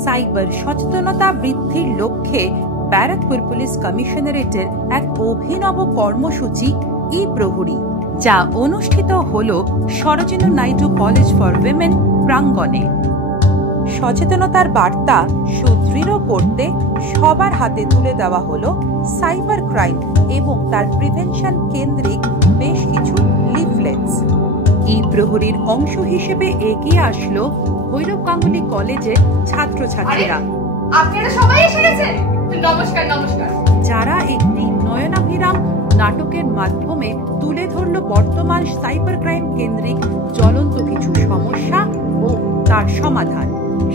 Cyber সচেতনতা বৃদ্ধির লক্ষ্যে ব্যারাকপুর পুলিশ কমিশনারেটের এক অভিনব কর্মসূচি ই প্রহরী, যা অনুষ্ঠিত হল Sarojini Naidu college for women প্রাঙ্গণে। সচেতনতার বার্তা সুদৃঢ় করতে সবার হাতে তুলে দেওয়া হলো সাইবার ক্রাইম এবং তার প্রিভেনশন কেন্দ্রিক বেশ কিছু লিফলেটস। এই প্রহরীর অংশ হিসেবে এগিয়ে আসলো ভৈরব গাঙ্গুলি কলেজের ছাত্রছাত্রীরা। আপনারা সবাই এসে গেছেন, নমস্কার নমস্কার। যারা একটি নয়নাভিরাম নাটকের মাধ্যমে তুলে ধরল বর্তমান সাইবার ক্রাইম কেন্দ্রিক জ্বলন্ত কিছু সমস্যা ও তার সমাধান,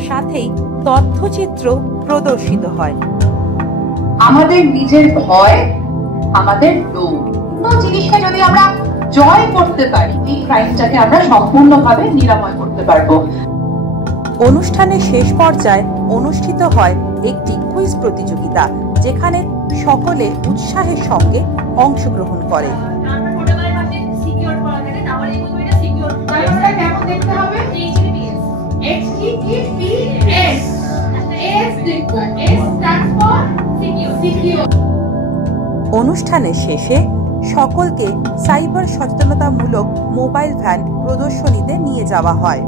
সাথেই তথ্যচিত্র প্রদর্শিত হয়। আমাদের নিজের ভয়, আমাদের লোভ, জিনিসটা যদি আমরা জয় করতে পারি, এই ক্রাইমটাকে আমরা সম্পূর্ণভাবে নিরাময় করতে পারবো। অনুষ্ঠানের শেষ পর্যায়ে অনুষ্ঠিত হয় একটি কুইজ প্রতিযোগিতা, যেখানে সকলে উৎসাহের সঙ্গে অংশগ্রহণ করে। অনুষ্ঠানের শেষে সকলকে সাইবার সচেতনতামূলক মোবাইল ভ্যান প্রদর্শনীতে নিয়ে যাওয়া হয়,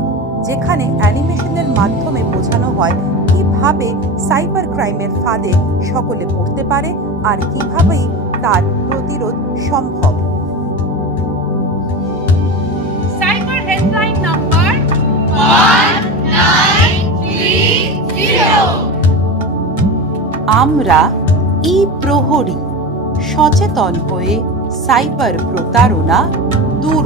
যেখানে অ্যানিমেশনের মাধ্যমে বোঝানো হয় কিভাবে সাইবার ক্রাইমের ফাঁদে সকলে পড়তে পারে আর কিভাবেই তার প্রতিরোধ সম্ভব। Cyber helpline number 1930। আমরা ই প্রহরী সচেতন হয়ে সাইবার প্রতারণা দূর